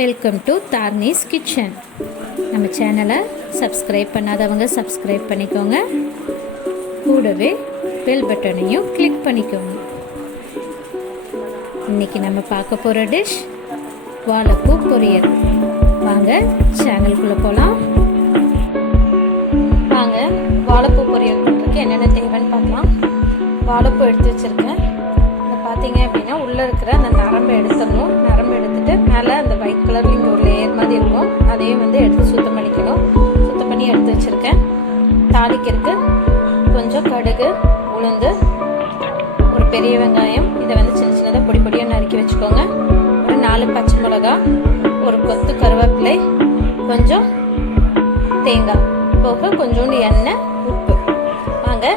Welcome to தார்னிஸ் kitchen. நம்ம சேனலை subscribe பண்ணாதவங்க சப்ஸ்கிரைப் பண்ணிக்கோங்க. கூடவே பெல் பட்டனையும் கிளிக் பண்ணிக்கோங்க. இன்றைக்கி நம்ம பார்க்க போகிற டிஷ் வாழைப்பூ பொரியல். வாங்க சேனலுக்குள்ளே போகலாம். வாங்க வாழைப்பூ பொரியல் பண்ணுறதுக்கு என்னென்ன தேவைன்னு பார்க்கலாம். வாழைப்பூ எடுத்து வச்சுருக்கேன். பார்த்தீங்க அப்படின்னா உள்ளே இருக்கிற அந்த நரம்பை எடுத்துடணும். நரம்பு எடுத்துட்டு மேலே அந்த ஒயிட் கலரில் இங்கே ஒரு லேயர் மாதிரி இருக்கும், அதையும் எடுத்து சுத்தம் பண்ணிக்கணும். சுத்தம் பண்ணி எடுத்து வச்சுருக்கேன். தாளிக்கிறதுக்கு கொஞ்சம் கடுகு, உளுந்து, ஒரு பெரிய வெங்காயம், இதை சின்ன சின்னதாக பொடி பொடியாக நறுக்கி வச்சுக்கோங்க. ஒரு 4 பச்சை மிளகா, ஒரு கொத்து கருவேப்பிலை, கொஞ்சம் தேங்காய் போக கொஞ்சோண்டு எண்ணெய், உப்பு. வாங்க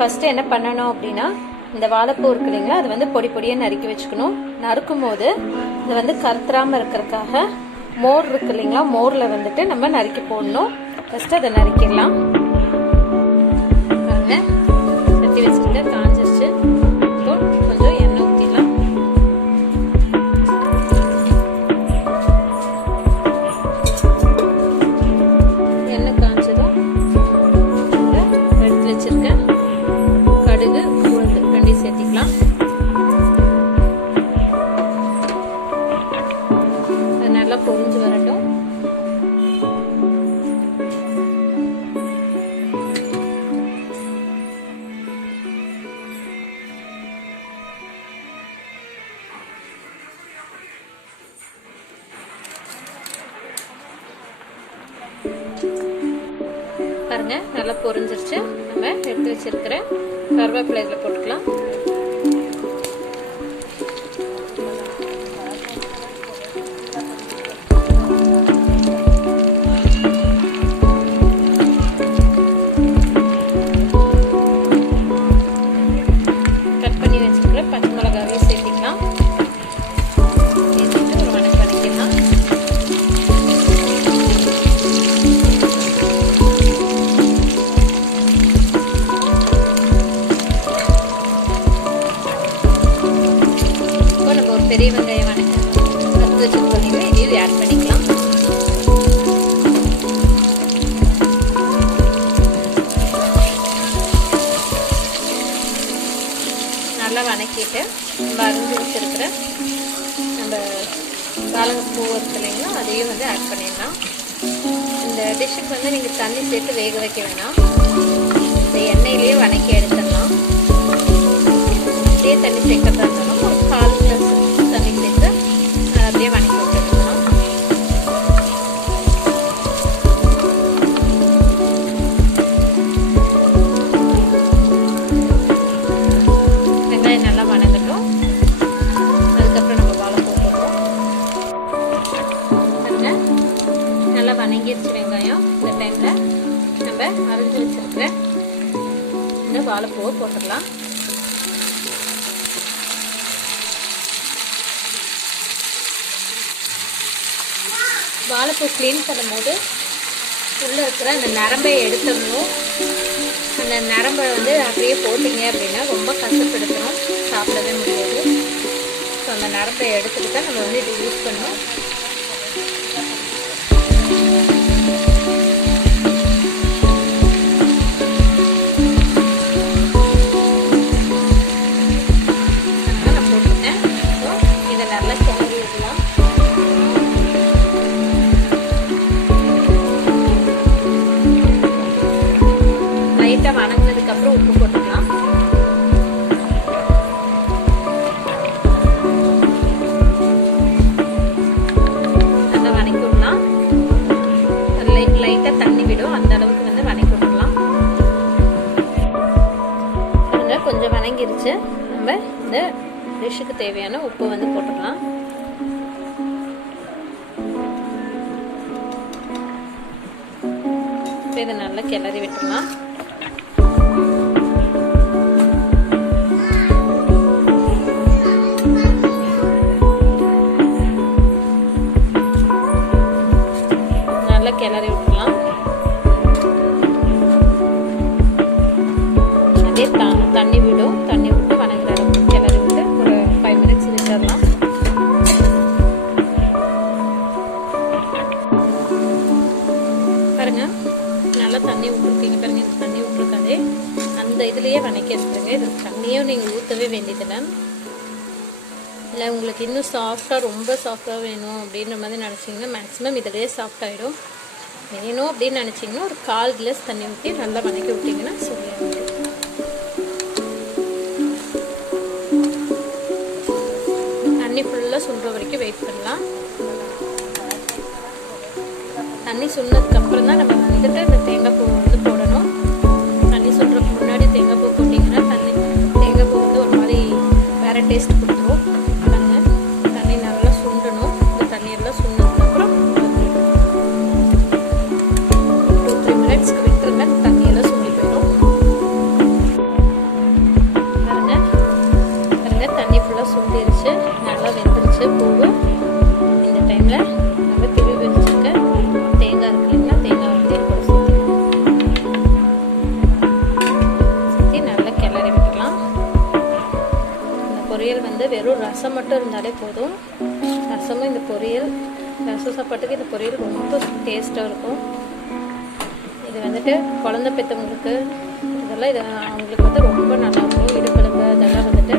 ஃபஸ்ட்டு என்ன பண்ணணும் அப்படின்னா, இந்த வாழைப்பூ இருக்கு இல்லைங்களா, அது பொடி பொடியாக நறுக்கி வச்சுக்கணும். நறுக்கும் போது இது கருத்துறாமல் இருக்கிறதுக்காக மோர் இருக்கு இல்லைங்களா, மோரில் நம்ம நறுக்கி போடணும். ஃபஸ்ட்டு அதை நறுக்கிடலாம். பாருங்க, சட்டி வச்சுட்டு காஞ்சிருச்சு. இப்போ கொஞ்சம் எண்ணெய் ஊற்றிடலாம். எண்ணெய் காஞ்சதும் எடுத்து வச்சிருக்கேன் கடுகு, சேர்த்திக்கலாம். அது நல்லா பொரிஞ்சு வரட்டும். பாருங்க, நல்லா பொரிஞ்சிருச்சு. நம்ம எடுத்து வச்சிருக்கிற கருவேப்பிலை இதில் போட்டுக்கலாம். கட் பண்ணி வச்சிருக்கிற பச்சை மிளகாவையும் சேர்த்திக்கலாம். சேர்த்துட்டு ஒரு வணக்கம் வதக்கிடலாம். பெரிய வெங்காயம் வறுத்து வச்சுருக்கோம், இதையும் ஆட் பண்ணிக்கலாம். நல்லா வதக்கிட்டு நம்ம அரிஞ்சு வச்சுருக்கிற நம்ம வாழைப்பூ இருக்கு இல்லைங்களா, அதையும் ஆட் பண்ணிடலாம். இந்த டிஷ்ஷுக்கு நீங்கள் தண்ணி சேர்த்து வேக வைக்க வேணாம். இந்த எண்ணெயிலேயே வதக்கி எடுத்துடலாம். இதே தண்ணி சேர்க்கறதா இருந்தாலும் ஒரு 1/4 கிளாஸ் தண்ணி சேர்த்து அப்படியே வதக்கி விட்டுருக்கலாம். வெங்காயம் நல்லா வதங்கட்டும். அதுக்கப்புறம் நம்ம வாழைப்பூ போடுறோம். நல்லா வதங்கிடுச்சு வெங்காயம். இந்த டைமில் நம்ம அரைஞ்சி வச்சிருக்கிற இந்த வாழைப்பூவை போட்டுடலாம். வாழைப்பூ க்ளீன் பண்ணும்போது உள்ளே இருக்கிற அந்த நரம்பை எடுத்துடணும். அந்த நரம்பை அப்படியே போட்டிங்க அப்படின்னா ரொம்ப கசப்பு எடுக்கணும், சாப்பிடவே முடியாது. ஸோ அந்த நரம்பை எடுத்துட்டு தான் நம்ம இது யூஸ் பண்ணணும். நான் போட்டுட்டேன். ஸோ இதை நல்லா கிளறி விடலாம். லைட்டாக வதங்கினதுக்கப்புறம் உப்பு போட்டுக்கலாம். நல்லா வதக்கி விடலாம். லைட்டாக தண்ணி விடும், அந்த அளவுக்கு வதக்கி விட்டுக்கலாம். கொஞ்சம் வதங்கிருச்சு. நம்ம இந்த டிஷ்ஷுக்கு தேவையான உப்பு போட்டுக்கலாம். இதை நல்லா கிளறி விட்டுடலாம். நல்லா கிளறி விட்டுலாம். அதே தண்ணி விடும். தண்ணி விட்டு வதங்குற அளவுக்கு கிளறி விட்டு ஒரு 5 minutes விட்டுடலாம். இதுலேயே வணக்கி எடுத்துருங்க. இது தண்ணியும் நீங்கள் ஊற்றவே வேண்டியதில்லை. இல்லை உங்களுக்கு இன்னும் சாஃப்டாக ரொம்ப சாஃப்டாக வேணும் அப்படின்ற மாதிரி நினச்சிங்கன்னா மேக்ஸிமம் இதிலே சாஃப்டாகிடும். வேணும் அப்படின்னு நினச்சிங்கன்னா ஒரு 1/4 கிளாஸ் தண்ணி ஊற்றி நல்லா வணக்கி விட்டிங்கன்னா சரியாக. தண்ணி ஃபுல்லாக சுண்டுற வரைக்கும் வெயிட் பண்ணலாம். தண்ணி சுண்டதுக்கப்புறம் தான் நம்ம வந்துட்டு இந்த தேங்காய் பூ வந்து போடணும். தண்ணி சுண்டுறதுக்கு முன்னாடி தேங்காய் பூ போட்டிங்கன்னா தேங்காய் பூ வந்து ஒரு மாதிரி வேறு டேஸ்ட் கொடுத்துரும். தண்ணி நல்லா சுண்டணும். இந்த தண்ணியெல்லாம் சுண்டதுக்கப்புறம் 2-3 மினிட்ஸ்க்கு விட்டுருங்க. தண்ணியெல்லாம் சுண்டி போயிடும். பாருங்க தண்ணி ஃபுல்லாக சுண்டிருச்சு, நல்லா வெந்துருச்சு பூவு. இந்த டைமில் நம்ம திருவி வச்சுருக்க தேங்காய் இருக்கு இல்லைங்களா, தேங்காய் வந்து கூட சேர்த்து நல்லா கிளறி விட்டுலாம். இந்த பொரியல் வந்து வெறும் ரசம் மட்டும் இருந்தாலே போதும். ரசமும் இந்த பொரியல், ரச சாப்பாட்டுக்கு இந்த பொரியல் ரொம்ப டேஸ்ட்டாக இருக்கும். இது வந்துட்டு குழந்தை பெற்றவங்களுக்கு இதெல்லாம் இது அவங்களுக்கு வந்து ரொம்ப நல்லாயிருக்கும். இடுப்பெலும்பு அதெல்லாம் வந்துட்டு